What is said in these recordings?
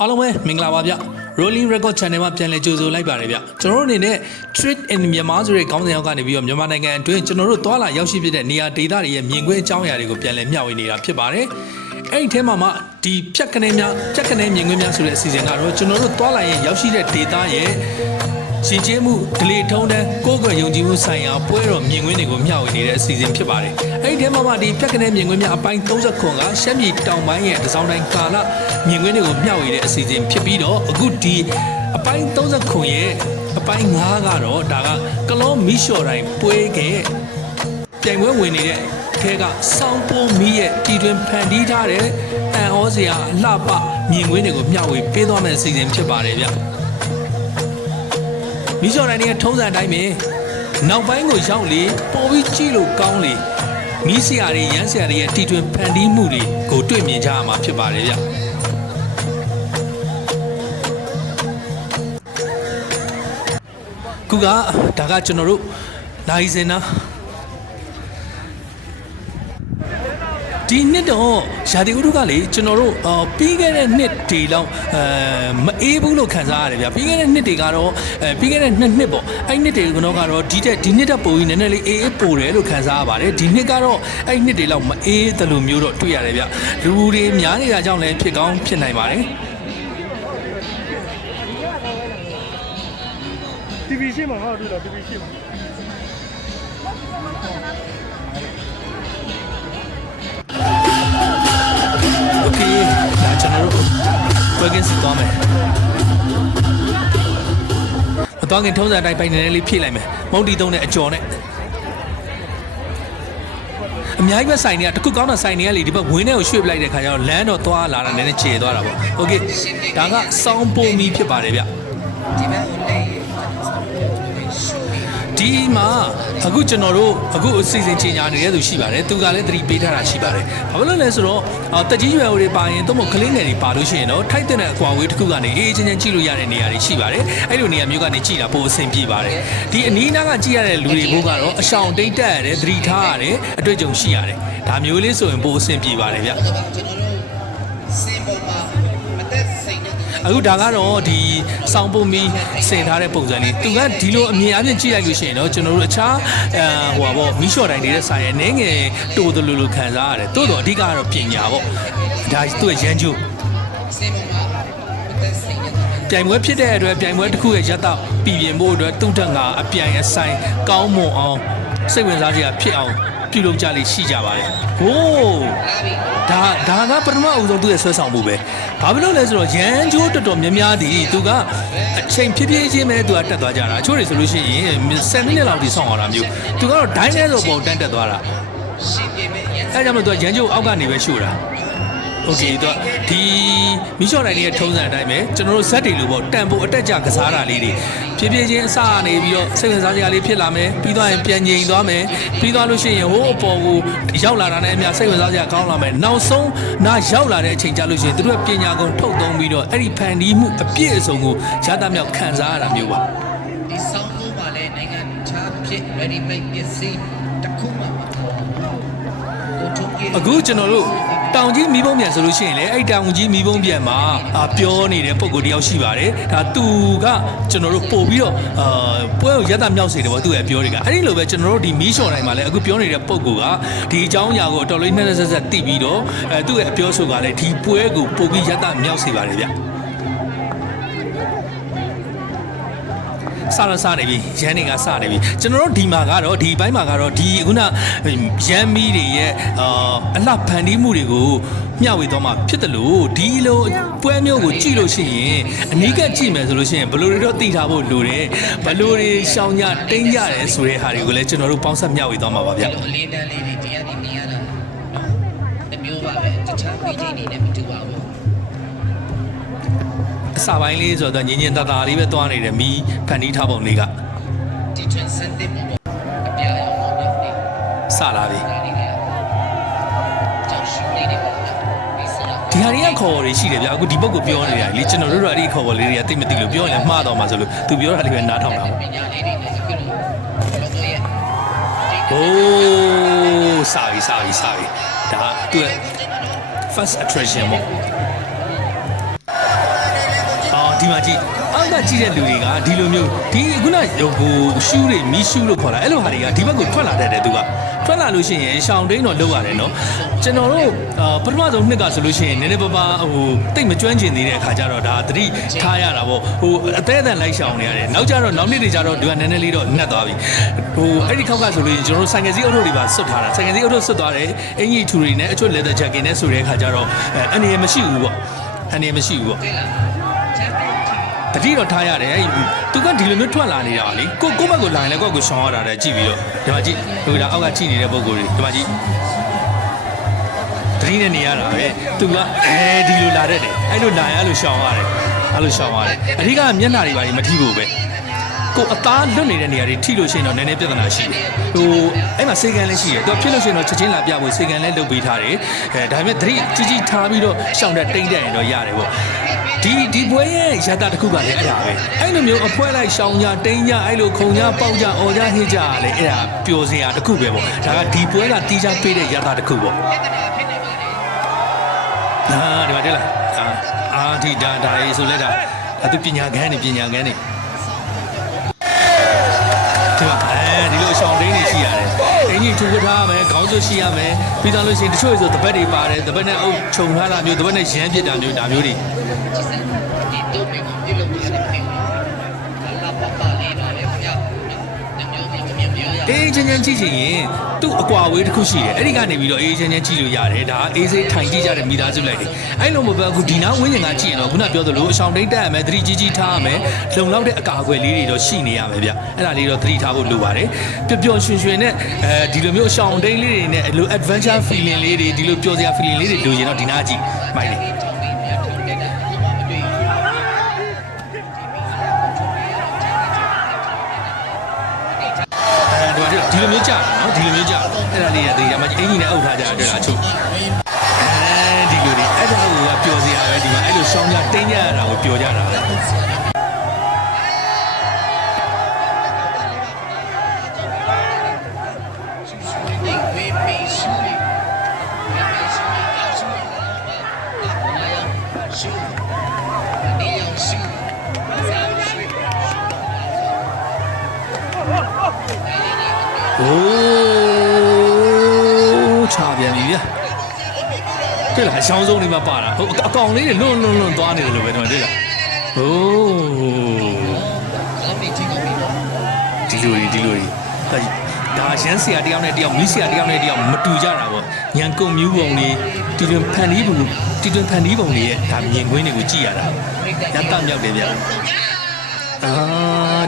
အားလုံးပဲမင်္ဂလာပါဗျ Rolling Record Channel မှာပြန်လည်ကြိုဆိုလိုက်ပါတယ်ဗျကျွန်တော်တို့အနေနဲ့ Street in Myanmar ဆိုတဲ့ခေါင်းစဉ်အောက်ကနေပြီးတော့မြန်မာနိုင်ငံအတွင်းကျွန်တော်တို့သွာလာရောက်ရှိဖြစ်တဲ့နေရာဒေသတွေရဲ့မြင်ကွင်းအကြောင်းအရာတွေကိုပြန်လည်မျှဝေနေတာဖြစ်ပါတယ်အဲ့ဒီထဲမှာမှဒီဖြတ်ကနေများဖြတ်ကနေမြင်ကွင်းများဆိုတဲ့အစီအစဉ်ကတော့ကျွန်တော်တို့သွာလာရင်ရောက်ရှိတဲ့ဒေသရဲ့ ရှင်ကျေးမှုဒလေထုံးတန်းကိုယ်ကွယ်ယုံကြည်မှုဆိုင်ရာပွဲတော်မြင်ကွင်းတွေကိုမျှဝေနေတဲ့အစီအစဉ်ဖြစ်ပါတယ်။အဲဒီထဲမှာမှဒီဖြတ်ကနေမြင်ကွင်းများအပိုင်း30ခွန်ကရှမ်းပြည်တောင်ပိုင်းရဲ့တစောင်းတိုင်းကာလမြင်ကွင်းတွေကိုမျှဝေတဲ့အစီအစဉ်ဖြစ်ပြီးတော့အခုဒီအပိုင်း30ခွန်ရဲ့အပိုင်း9ကတော့ဒါကကလောမီရှော်တိုင်းပွဲကပြိုင်ပွဲဝင်နေတဲ့ခဲကစောင်းပိုးမီရဲ့တီတွင်ဖန်တီးထားတဲ့အန်ဩစရာအလှပမြင်ကွင်းတွေကိုမျှဝေပေးသွားမယ့်အစီအစဉ်ဖြစ်ပါတယ်ဗျ။ မီးစော်တိုင်းရဲ့ထုံးစံအတိုင်းပဲနောက်ပိုင်းကိုရောက်လေပေါ်ပြီးကြည့်လို့ကောင်းလေမီးစရာတွေရမ်းစရာတွေရဲ့တီထွင်ဖန်တီးမှုတွေကိုတွေ့မြင်ကြရမှာဖြစ်ပါတယ်ဗျခုကဒါကကျွန်တော်တို့နိုင်စင်နာ ဒီနှစ်တော့ရာသီဥတုကလေကျွန်တော်တို့အော်ပြီးခဲ့တဲ့နှစ်တွေလောက်အဲမအေးဘူးလို့ခံစားရတယ်ဗျပြီးခဲ့တဲ့နှစ်တွေကတော့အဲပြီးခဲ့တဲ့နှစ်နှစ်ပေါ့အဲ့နှစ်တွေကတော့ကတော့ဒီတက်ဒီနှစ်တက်ပိုပြီးနည်းနည်းလေးအေးအေးပိုတယ်လို့ခံစားရပါတယ်ဒီနှစ်ကတော့အဲ့နှစ်တွေလောက်မအေးသလိုမျိုးတော့တွေ့ရတယ်ဗျလူတွေများနေတာကြောင့်လည်းဖြစ်ကောင်းဖြစ်နိုင်ပါတယ် TV ရှင်းမှာဟာတွေ့လား TV ရှင်းမှာ ဝက်ကင်းစီသွားမယ်မသွားခင်ထုံးစံအတိုင်းပိုင်နေနေလေးဖြည့်လိုက်မယ်မုတ်တီသုံးတဲ့အကျော်နဲ့အများကြီးပဲဆိုင်တွေကတခုကောင်းတာဆိုင်တွေကလေဒီဘက်ဝင်းထဲကိုရွှေ့ပလိုက်တဲ့ခါကျတော့လမ်းတော့သွားလာတာနည်းနည်းခြေသွားတာပေါ့โอเคဒါကစောင်းပုံမီဖြစ်ပါတယ်ဗျဒီ မှာအခုကျွန်တော်တို့အခုအစီအစဉ်ချိန်ညာနေတဲ့သူရှိပါတယ်သူကလည်းသတိပေးထားတာရှိပါတယ်ဘာဖြစ်လို့လဲဆိုတော့အော်တက်ကြီးရွယ်တွေပါရင်တော့မဟုတ်ကလေးငယ်တွေပါလို့ရှိရင်တော့ထိုက်တဲ့အကွာဝေးတစ်ခုကနေအေးအေးချမ်းချမ်းကြည့်လို့ရတဲ့နေရာတွေရှိပါတယ်အဲ့လိုနေရာမျိုးကနေကြည့်တာပိုအဆင်ပြေပါတယ်ဒီအနီးအနားကကြည့်ရတဲ့လူတွေဘို့ကတော့အရှောင်တိတ်တက်ရတယ်သတိထားရတယ်အတွေ့အကြုံရှိရတယ်ဒါမျိုးလေးဆိုရင်ပိုအဆင်ပြေပါတယ်ဗျကျွ အခုဒါကတော့ဒီစောင်းပုံမီစင်ထားတဲ့ပုံစံလေးသူကဒီလိုအမြင်အပြင်ကြည့်လိုက်လို့ရှိရင်တော့ကျွန်တော်တို့အခြားအဲဟိုပါပေါ့မီးလျှော်တိုင်းနေတဲ့ဆိုင်ရဲ့နည်းငယ်တိုးတယ်လို့လို့ခံစားရတယ်တိုးတော့အဓိကကတော့ပညာပေါ့ဒါသူ့ရဲ့ရန်ကျိုးစင်ပေါ်မှာမသက်စိတ်နဲ့ပြိုင်ပွဲဖြစ်တဲ့အတွက်ပြိုင်ပွဲတစ်ခုရဲ့ရတပြည်ပြင်ဖို့အတွက်တုံ့တက်ငါအပြိုင်အဆိုင်ကောင်းမွန်အောင် စိတ်ဝင်စားစရာဖြစ်အောင်ပြုလုပ်ကြလိမ့်ရှိကြပါတယ်ဟိုးလာပြီဒါဒါကပထမအဦးဆုံးသူ့ရဲ့ဆွဲဆောင်မှုပဲဘာဖြစ်လို့လဲဆိုတော့ရန်ကျိုးတော်တော်များများဒီသူကအချိန်ဖြည်းဖြည်းချင်းပဲသူကတက်သွားကြတာအချို့တွေဆိုလို့ရှိရင်7မိနစ်လောက်ထိဆောင်းအောင်တာမျိုးသူကတော့ဒိုင်းလဲဆိုပုံတန်းတက်သွားတာရှင်ပြင်းမဲ့ရန်အဲကြောင့်မို့သူကရန်ကျိုးအောက်ကနေပဲရှို့တာ โอเคသူကဒီမီးလျှော်တိုင်းလေးရဲ့ထုံးစံအတိုင်းပဲကျွန်တော်တို့ဇက်တွေလိုပေါ့တန်ဖို့အတက်ကြကစားတာလေးတွေဖြည်းဖြည်းချင်းအစကနေပြီးတော့စိတ်ဝင်စားစရာလေးဖြစ်လာမယ်ပြီးသွားရင်ပြန်ငြိမ်သွားမယ်ပြီးသွားလို့ရှိရင်ဟိုးအပေါ်ကိုရောက်လာတာနဲ့အများစိတ်ဝင်စားစရာကောင်းလာမယ်နောက်ဆုံးနားရောက်လာတဲ့အချိန်ကြလို့ရှိရင်သူတို့ကပညာကုန်ထုတ်သုံးပြီးတော့အဲ့ဒီဖန်တီးမှုအပြည့်အစုံကိုရတာမြောက်ခံစားရတာမျိုးပါ ဒီဆောင်းဖို့ပါလဲနိုင်ငံခြားဖြစ် ready made ပစ္စည်းတစ်ခုမှမကိုထုတ်ကြည့် အခုကျွန်တော်တို့ တောင်ကြီးမီးပုံးပြန်ဆိုလို့ရှိရင်လေအဲ့တောင်ကြီးမီးပုံးပြန်မှာအာပြောနေတဲ့ပုံကိုတယောက်ရှိပါတယ်ဒါသူကကျွန်တော်တို့ပို့ပြီးတော့အာပွဲကိုရက်တာမြောက်စေတယ်ပေါ့သူ့ရဲ့အပြောတွေကအဲ့ဒီလိုပဲကျွန်တော်တို့ဒီမီးလျှော်တိုင်းမှာလည်းအခုပြောနေတဲ့ပုံကဒီအကြောင်းအရာကိုတော်လေးနဲ့ဆက်ဆက်သိပြီးတော့အဲသူ့ရဲ့အပြောဆိုကလည်းဒီပွဲကိုပို့ပြီးရက်တာမြောက်စေပါတယ်ဗျ စရစနေပြီရန်တွေကစနေပြီကျွန်တော်တို့ဒီမှာကတော့ဒီဘိုင်းမှာကတော့ဒီခုနရန်မီတွေရဲ့အာအလှဖန်တီးမှုတွေကိုမျှဝေတော့မှဖြစ်တယ်လို့ဒီလိုပွဲမျိုးကိုကြည့်လို့ရှိရင်အနီးကကြည့်မယ်ဆိုလို့ရှိရင်ဘယ်လိုတွေတော့သိထားဖို့လိုတယ်ဘယ်လိုတွေရှောင်ညတိမ့်ကြတယ်ဆိုတဲ့ဟာတွေကိုလည်းကျွန်တော်တို့ပေါင်းဆက်မျှဝေတော့မှာပါဗျအလေးတန်းလေးတွေတရားနေနေရတာနော်တမျိုးပါပဲတခြားပြည်ချင်းနေနဲ့မတူပါဘူး အစာပိုင်းလေးဆိုတော့ညင်ညင်တတာလေးပဲသွားနေတယ်မီးဖန်တီးထားပုံလေးကဒီ transcendent ပေါ့အပြာရောင်းတော့နေစလာပြီနေနေရကြောက်ရှိနေတယ်ပေါ့ဒီစရာဒီဟာတွေကခေါ်တွေရှိတယ်ဗျအခုဒီပုတ်ကိုပြောနေတာလေကျွန်တော်တို့တို့အဲ့ဒီခေါ်လေးတွေကသိမသိလို့ပြောရင်မှားတော့မှာဆိုလို့သူပြောတာလေးပဲနားထောင်တာပေါ့ပညာလေးတွေနဲ့အခုတော့ဘလော့ရဲ့။အိုးစာပြီစာပြီစာပြီဒါသူ့ရဲ့ first attraction ပေါ့ ဒီမှာကြည့်အောက်ကကြည့်တဲ့လူတွေကဒီလိုမျိုးဒီခုနဟိုဟိုရှူးတွေမီးရှူးလို့ခေါ်တာအဲ့လိုဟာတွေကဒီဘက်ကိုထွက်လာတတ်တယ်သူကထွက်လာလို့ရှိရင်ရှောင်းတိန်တော့လောက်ရတယ်နော်ကျွန်တော်တို့အာပထမဆုံးနှစ်ကဆိုလို့ရှိရင်နည်းနည်းပါးပါးဟိုတိတ်မကျွမ်းကျင်သေးတဲ့အခါကျတော့ဒါသတိထားရတာပေါ့ဟိုအသေးအတန်လိုက်ရှောင်းနေရတယ်နောက်ကျတော့နောက်နှစ်တွေကျတော့ဒီကနည်းနည်းလေးတော့နှက်သွားပြီဟိုအဲ့ဒီခောက်ကဆိုလို့ရှိရင်ကျွန်တော်တို့ဆိုင်ကယ်စီးအုပ်ထုပ်တွေပါဆွတ်ထားတာဆိုင်ကယ်စီးအုပ်ထုပ်ဆွတ်သွားတယ်အင်ကြီးထူတွေနဲ့အချွတ် leather jacket နဲ့ဆိုတဲ့အခါကျတော့အဲအနေရမရှိဘူးပေါ့အနေရမရှိဘူးပေါ့ တတိတော့ထားရတယ်အဲ့ဒီသူကဒီလိုမျိုးထွက်လာနေတာပါလေကိုကိုဘက်ကိုလာရင်လည်းကိုယ့်ကိုရှောင်းရတာတဲ့ကြည့်ပြီးတော့ဒီမှာကြည့်ဟိုဒါအောက်ကကြည့်နေတဲ့ပုံကိုယ်တွေဒီမှာကြည့်တတိနဲ့နေရတာပဲသူကအဲဒီလိုလာတတ်တယ်အဲ့လိုလာရလို့ရှောင်းရတယ်အဲ့လိုရှောင်းရတယ်အဓိကမျက်နှာတွေပါမထိဖို့ပဲကိုအသားလွတ်နေတဲ့နေရာတွေထိလို့ရှိရင်တော့နည်းနည်းပြဿနာရှိတယ်ဟိုအဲ့မှာစေကန်လည်းရှိတယ်သူကဖြစ်လို့ရှိရင်တော့ချက်ချင်းလာပြဖို့စေကန်လည်းလုပ်ပေးထားတယ်အဲဒါပေမဲ့တတိကြီးကြီးထားပြီးတော့ရှောင်းတဲ့တိမ့်တဲ့ရင်တော့ရတယ်ပေါ့ ဒီဒီပွဲရဲ့ရတာတစ်ခုကလည်းအဲ့ဒါပဲအဲ့လိုမျိုးအဖွဲလိုက်ရှောင်းကြတိန်းကြအဲ့လိုခုံကြပေါက်ကြအော်ကြဟစ်ကြလေအဲ့ဒါပျော်စရာတစ်ခုပဲပေါ့ဒါကဒီပွဲကတီးခြားပေးတဲ့ရတာတစ်ခုပေါ့ဟာဒီမှာတက်လာအာအာဒီဒါဒါရေးဆိုလဲဒါဒါသူပညာခန်းနေပညာခန်းနေဒီမှာအဲဒီလိုရှောင်းတိန်းနေရှိရတယ် အင်ကြီးထူထထားရမယ်ခေါင်းစွပ်ရှိရမယ်ပြီးတော့လို့ရှိရင်တချို့ဆိုတပတ်တွေပါတယ်တပတ်နဲ့အုပ်ခြုံထားတာမျိုးတပတ်နဲ့ရမ်းပြစ်တာမျိုးဒါမျိုးတွေ အေးချင်းချင်းကြည့်ချင်ရင်သူ့အကွာအဝေးတစ်ခုရှိတယ်အဲ့ဒီကနေပြီးတော့အေးချင်းချင်းကြည့်လို့ရတယ်ဒါအေးစိထိုင်ကြည့်ကြတဲ့မိသားစုလိုက်တယ်အဲ့လိုမဟုတ်ဘူးအခုဒီနားဝင်းကျင်ကကြည့်ရင်တော့ခုနပြောသလိုအဆောင်တိတ်တက်ရမယ်သတိကြီးကြီးထားရမယ်လုံလောက်တဲ့အကာအကွယ်လေးတွေတော့ရှိနေရမယ်ဗျအဲ့ဒါလေးတော့သတိထားဖို့လိုပါတယ်ပျော်ပျော်ရွှင်ရွှင်နဲ့အဲဒီလိုမျိုးအဆောင်တိတ်လေးတွေနဲ့အလို adventure feeling လေးတွေဒီလိုပျော်စရာ feeling လေးတွေလိုချင်တော့ဒီနားကြည့်မိုက်တယ် ဒီမှာဒီလိုမျိုးကြာနော်ဒီလိုမျိုးကြာအဲ့ဒါလေးရသေးတယ်မကြီးအင်ကြီးနဲ့အုပ်ထားကြတာတွေ့လားအချို့အဲဒီလိုတွေအဲ့ဒါကိုကပျော်စရာပဲဒီမှာအဲ့လိုရှောင်းကြတင်းကြရတာကိုပျော်ကြတာပဲနေဝေးပေးရှူ တွေ့လားအချောင်းဆုံးလေးမှပါတာဟိုအကောင်လေးတွေလွန်းလွန်းလွန်းသွားနေတယ်လို့ပဲဒီမှာတွေ့လားโอ้ ကောင်းပြီချင်းကောင်းပြီနော် ဒီလိုကြီးဒီလိုကြီးဒါဒါရန်ဆရာတယောက်နဲ့တယောက်မီးဆရာတယောက်နဲ့တယောက်မတူကြတာပေါ့ညံကုန်မြူးပုံတွေတီတွင်ဖန်တီးပုံတီတွင်ဖန်တီးပုံတွေရဲ့ဒါမြင်ကွင်းတွေကိုကြည့်ရတာရတမြောက်တယ်ဗျာအာ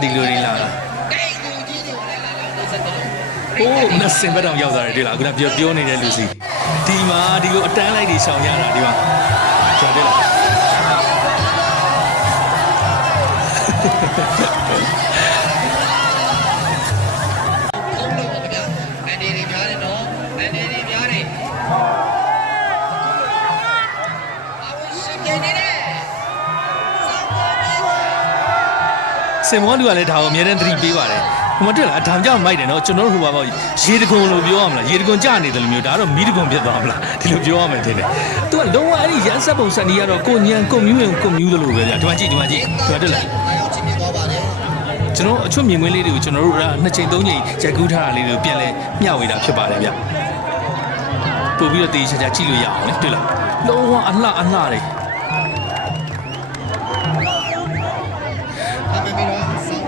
ဒီလိုလေးလာတာ တိတ်ကိုကြီးတွေလည်းလာလာလို့စက်တယ် โอ้မနစင်ဘက်တောင်ရောက်သွားတယ်တွေ့လားအခုနပြောပြောနေတဲ့လူစီ ဒီမှာဒီလိုအတန်းလိုက်တွေရှောင်ရတာဒီမှာကျွန်တော်တွေ့လားခုံးလို့ပါဗျာအန်ဒီတွေများတယ်နော်အန်ဒီတွေများတယ်အဝရှိနေတယ်စောင်းပါမယ်စင်မောလူကလည်းဒါကိုအများနဲ့သတိပေးပါတယ် ဟိုမတွေ့လားဒါကြောင့်မိုက်တယ်နော်ကျွန်တော်တို့ဟိုပါပေါ့ရေတကွန်လို့ပြောရမလားရေတကွန်ကြနေတယ်လို့မျိုးဒါကတော့မီးတကွန်ဖြစ်သွားမလားဒီလိုပြောရမယ်ထင်တယ်သူကလုံးဝအဲ့ဒီရန်ဆက်ပုံစံကြီးကတော့ကိုညံကိုမြူးရင်ကိုမြူးလို့ပဲဗျာဒီမှာကြည့်ဒီမှာကြည့်ဒီမှာတွေ့လားအားရောက်ချင်းပြသွားပါတယ်ကျွန်တော်အချွတ်မြင်ကွင်းလေးတွေကိုကျွန်တော်တို့ကနှစ်ချိန်သုံးချိန်ရက်ကူးထားတာလေးတွေကိုပြန်လဲမျှဝေတာဖြစ်ပါတယ်ဗျပို့ပြီးတော့တေးချာချာကြည့်လို့ရအောင်လေတွေ့လားလုံးဝအလှအလှတွေ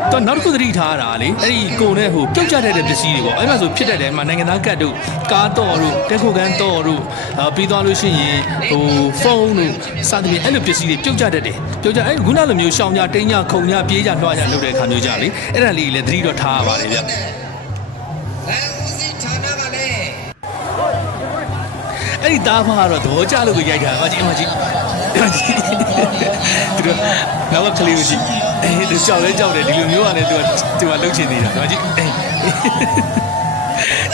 တော့စောင်းတော့နောက်တစ်ခုသတိထားရတာလေအဲ့ဒီကိုနဲ့ဟိုပြုတ်ကျတတ်တဲ့ပစ္စည်းတွေပေါ့အဲ့မှာဆိုဖြစ်တတ်တယ်မှာနိုင်ငံသားကတ်တို့ကားတော့တို့တက်ခုကန်တော့တို့အာပြီးသွားလို့ရှိရင်ဟိုဖုန်းတို့စသဖြင့်အဲ့လိုပစ္စည်းတွေပြုတ်ကျတတ်တယ်ပြုတ်ကျအဲ့ခုနလိုမျိုးရှောင်းကြတိန်းကြခုံကြပြေးကြလွှားကြလုပ်တဲ့အခါမျိုးကြလေအဲ့ဒါလေးလည်းသတိတော့ထားရပါတယ်ဗျလမ်းဦးစီးဌာနကလည်းအဲ့ဒီသားဖားကတော့သဘောကျလို့ကိုရိုက်တာပါကြည့်အမကြည့် သူတို့နောက်ကကလေးကိုကြည့်အေးသူကြောက်လဲကြောက်တယ်ဒီလိုမျိုးကလည်းသူကသူကလှုပ်ချင်နေတာဒီမှာကြည့်အေး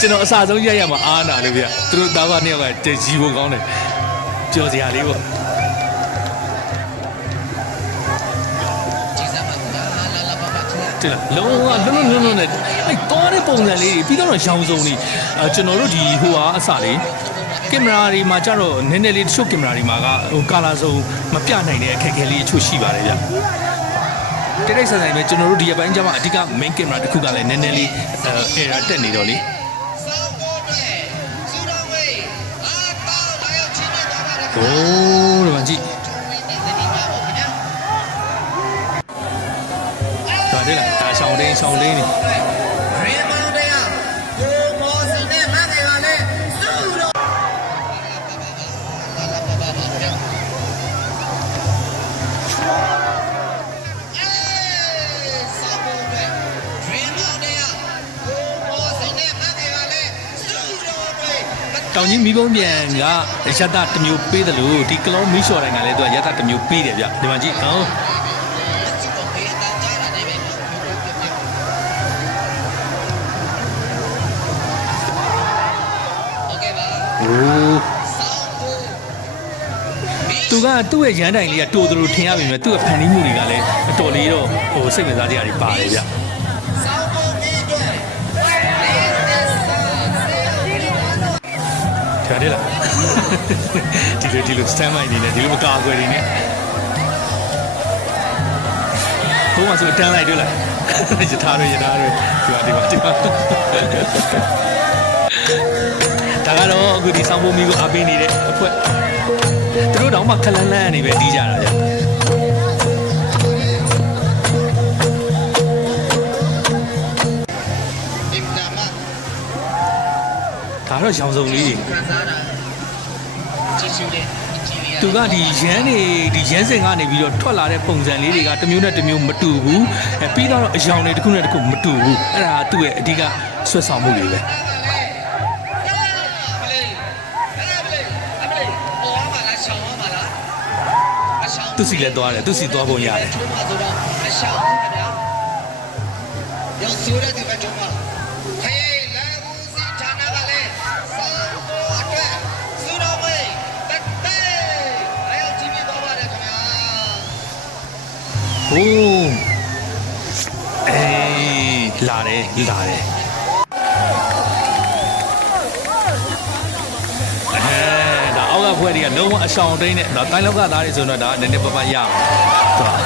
ကျွန်တော်အစားဆုံးရိုက်ရမှာအားနာလို့ဗျသူတို့သားဖားနှစ်ယောက်ကတည်ကြီးဖို့ကောင်းတယ်ပျော်စရာလေးပေါ့ကြည်စမ်းပါဗျာလာလာပါပါချာတိလားလုံးဝလုံးလုံးလုံးလုံးနဲ့အဲ့သွားတဲ့ပုံစံလေးတွေပြီးတော့ရောင်စုံနေအဲကျွန်တော်တို့ဒီဟိုဟာအစလေး ကင်မရာတွေမှာကျတော့နည်းနည်းလေးတချို့ကင်မရာတွေမှာကဟိုကာလာစုံမပြနိုင်တဲ့အခက်အခဲလေးအချို့ရှိပါတယ်ဗျတိတိကျကျပဲကျွန်တော်တို့ဒီအပိုင်းကျမှအဓိက main camera တစ်ခုကလည်းနည်းနည်းလေးအဲ error တက်နေတော့လေဆောင်းဖို့အတွက်စူတော်ဝေးအာတောင်းလာရောက်ချင်းပြသွားပါတယ်ခင်โอ้ဗျာဒီမှာကြည့်ဝေးနေတဲ့ဒီမှာပေါ့ခင်ဗျာဒါတွေ့လားဒါရှောင်းတင်းရှောင်းတင်းနေ တောင်ကြီးမီးပုံးပြန်ကရတတမျိုးပေးတယ်လို့ဒီကလောမီးလျှော်တိုင်းကလည်းသူကရတတမျိုးပေးတယ်ဗျဒီမှာကြည့်ဟောသူကသူ့ရဲ့ရန်တိုင်လေးကတိုးတယ်လို့ထင်ရပေမဲ့သူ့ရဲ့ဖန်တီးမှုတွေကလည်းအတော်လေးတော့ဟိုစိတ်ဝင်စားစရာတွေပါတယ်ဗျ ဒါတယ်လားဒီလိုဒီလို stand by နေနဲ့ဒီလိုမကာကွယ်နေနဲ့ဘုံမှာဆိုတန်းလိုက်တွေ့လားရထားတွေရထားတွေဒီမှာဒီမှာဒီမှာဒါကတော့အခုဒီဆောင်ဖို့မီကိုအားပေးနေတဲ့အဖွဲ့သူတို့တောင်မှခလန်းလန်းနေပဲတီးကြတာဗျ တော့ရောင်စုံလေးတွေခံစားတာကြည့်ရှုတဲ့ကြည့်ရသူကဒီရန်နေဒီရန်စင်ကနေပြီးတော့ထွက်လာတဲ့ပုံစံလေးတွေကတစ်မျိုးနဲ့တစ်မျိုးမတူဘူးအဲပြီးတော့အယောင်တွေတစ်ခုနဲ့တစ်ခုမတူဘူးအဲ့ဒါကသူ့ရဲ့အဓိကဆွတ်ဆောင်မှုတွေပဲမလေးအဲ့မလေးအမလေးပေါ်မှာလားရှောင်းမှာလားအရှောင်းသူ့စီလည်းသွားတယ်သူ့စီသွားပုံရတယ်ထုံးမှာဆိုတော့အရှောင်းခင်ဗျာရောက်ဆိုတဲ့ဒီဘက်ထုံးမှာ ဟိုးအေးလာတယ်လာတယ်အဲဒါအောက်ကဖွဲ့တွေကလုံးဝအဆောင်တိန်နဲ့ဒါတိုင်းလောက်ကသားတွေဆိုတော့ဒါနည်းနည်းပပရအောင်သွား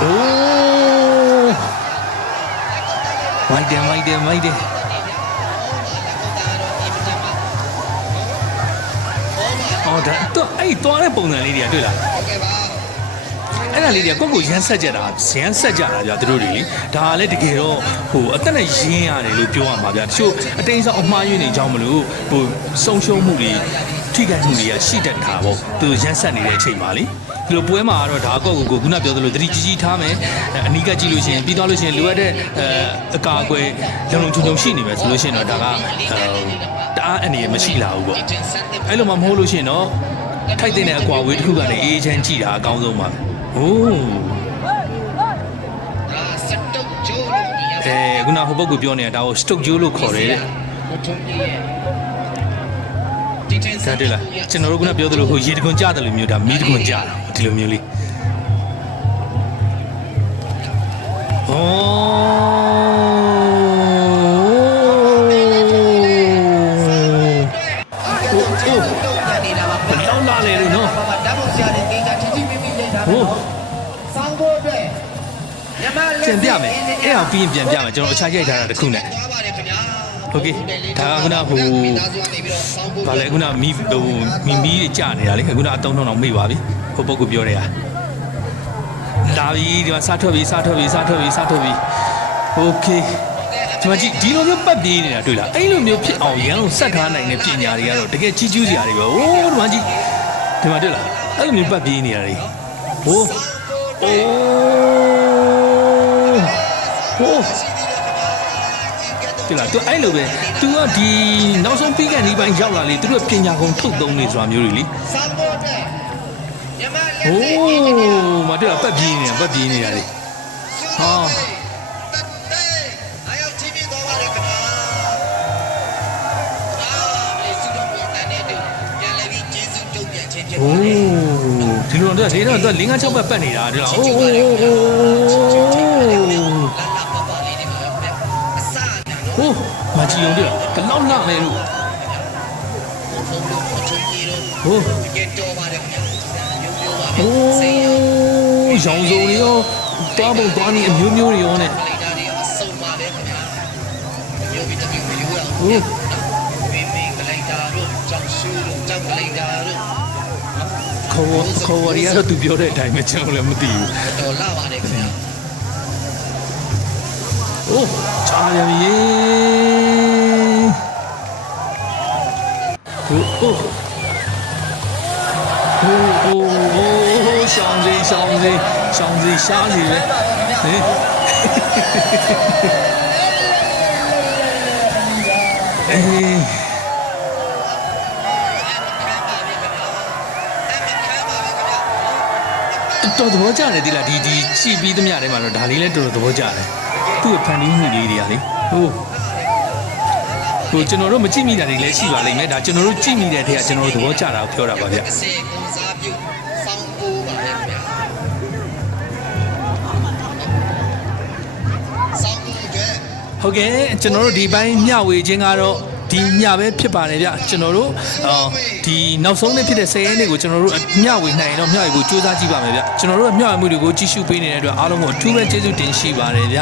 โอ้မိုက်တယ်မိုက်တယ်မိုက်တယ် အော်ဒါတော့အဲ့သွားတဲ့ပုံစံလေးတွေကတွေ့လားဟုတ်ကဲ့ပါအဲ့ဒါလေးတွေကကိုယ့်ကိုရမ်းဆက်ကြတာရမ်းဆက်ကြတာဗျာသူတို့တွေလေဒါကလည်းတကယ်တော့ဟိုအသက်နဲ့ရင်းရတယ်လို့ပြောရမှာဗျာတချို့အတိန်ဆောင်အမှားယွင်းနေကြောင်းမလို့ဟိုဆုံးရှုံးမှုတွေထိခိုက်မှုတွေကရှိတတ်တာပေါ့သူရမ်းဆက်နေတဲ့အချိန်ပါလေဒီလိုပွဲမှာကတော့ဒါကောက်ကိုကိုခုနပြောသလိုတတိကြီးကြီးထားမယ်အနီးကပ်ကြည့်လို့ရှိရင်ပြီးသွားလို့ရှိရင်လိုအပ်တဲ့အဲအကာအကွယ်လုံလုံချုံချုံရှိနေမယ်ဆိုလို့ရှိရင်တော့ဒါကအဲ တအားအနေရမရှိလာဘူးပေါ့အဲ့လိုမှမဟုတ်လို့ရှိရင်တော့ထိုက်တဲ့အကွာဝေးတစ်ခုကလည်းအေးချမ်းကြည့်တာအကောင်းဆုံးပါ။ဟိုးဒါစတုတ်ဂျိုးလို့ဒီရအဲခုနဟိုဘက်ကပြောနေတာဒါကို stock jaw လို့ခေါ်တယ်တဲ့ဘုထုံးကြီးရဲ့ဒီတင်။ဒါတွေ့လားကျွန်တော်တို့ခုနပြောသလိုဟိုရေတခွန်ကြတယ်လို့မျိုးဒါမီးတခွန်ကြတာဒီလိုမျိုးလေး။ဟော ပြန်ပြမယ်အဲ့အောင်ပြီးရင်ပြန်ပြမယ်ကျွန်တော်အခြားရိုက်ထားတာတစ်ခုနဲ့ သွားပါတယ်ခင်ဗျာ โอเคဒါကခုနဟို မိသားစုကနေပြီးတော့ဆောင်းဖို့ ဗာလဲခုနမီးဟိုမီမီးတွေကြာနေတာလေခုနအတုံးထုံအောင်မေ့ပါပြီဟိုပုတ်ကိုပြောတယ်ဟာလာပြီဒီမှာစားထွက်ပြီစားထွက်ပြီစားထွက်ပြီစားထွက်ပြီโอเคဒီမှာကြည့်ဒီလိုမျိုးပတ်ပြေးနေတာတွေ့လားအဲ့လိုမျိုးဖြစ်အောင်ရန်လို့ဆက်ထားနိုင်တဲ့ပညာတွေကတော့တကယ်ကြီးကျူးစရာတွေပဲโอ้ဒီမှာကြည့်ဒီမှာတွေ့လားအဲ့လိုမျိုးပတ်ပြေးနေတာတွေဟိုးအိုး ဟိုးတိလား तू အဲ့လိုပဲ तू ကဒီနောက်ဆုံးပြီးကန်ဒီပိုင်းရောက်လာလေသူတို့ပညာကုန်ထုတ်သုံးနေဆိုတာမျိုးတွေလေဆောင်းဖို့အတွက်ညမလေးဟိုးမတွေ့လားပတ်ပြေးနေတာပတ်ပြေးနေတာလေဟာတက်တဲ့အားရောက်ချီးမြှင့်သွားပါတယ်ခင်ဗျာအာလေးစုတော်ပြန်တဲ့တူပြန်လဲပြီးကျေးဇူးတုံ့ပြန်ခြင်းဖြစ်ဟိုပါတယ်းဒီလိုတော့ဒီတော့သူက5 6ပတ်ပတ်နေတာတွေ့လားအိုး ကြည်ုံတွေ့ဘလောက်လှမယ်လို့ဟိုးဟိုးရောင်စုံတွေရောတွားပုံတွားနည်းအမျိုးမျိုးတွေရောနဲ့ဟိုးခေါ်ခေါ်ရီရတော့သူပြောတဲ့အတိုင်းမကျွန်တော်လည်းမသိဘူးတော်လာပါတယ်ခင်ဗျာ။အိုးချာရရေ ဟိုဟိုဟိုဟိုဟိုရှောင်းစီရှောင်းစီရှောင်းစီရှားစီပဲဟင်အေးတော်တော်သဘောကျတယ်ဒီလားဒီဒီချီပြီးသမျှထဲမှာတော့ဒါလေးလည်းတော်တော်သဘောကျတယ်သူ့ရဲ့ဖန်တီးမှုလေးတွေကလေဟို ဟိုကျွန်တော်တို့မကြည့်မိတာတွေလည်းရှိပါလိမ့်မယ်ဒါကျွန်တော်တို့ကြည့်မိတဲ့ထဲကကျွန်တော်တို့သဘောကျတာကိုပြောတာပါဗျအစေကုစားပြုစောင်းပူပါပဲခင်ဗျာစောင်းပူအတွက်ဟုတ်ကဲ့ကျွန်တော်တို့ဒီပိုင်းမျှဝေခြင်းကတော့ဒီညပဲဖြစ်ပါတယ်ဗျကျွန်တော်တို့အော်ဒီနောက်ဆုံးနေ့ဖြစ်တဲ့10ရက်နေ့ကိုကျွန်တော်တို့မျှဝေနိုင်ရင်တော့မျှဝေဖို့ကြိုးစားကြည့်ပါမယ်ဗျကျွန်တော်တို့ရဲ့မျှဝေမှုတွေကိုကြည့်ရှုပေးနေတဲ့အတွက်အားလုံးကိုအထူးပဲကျေးဇူးတင်ရှိပါတယ်ဗျ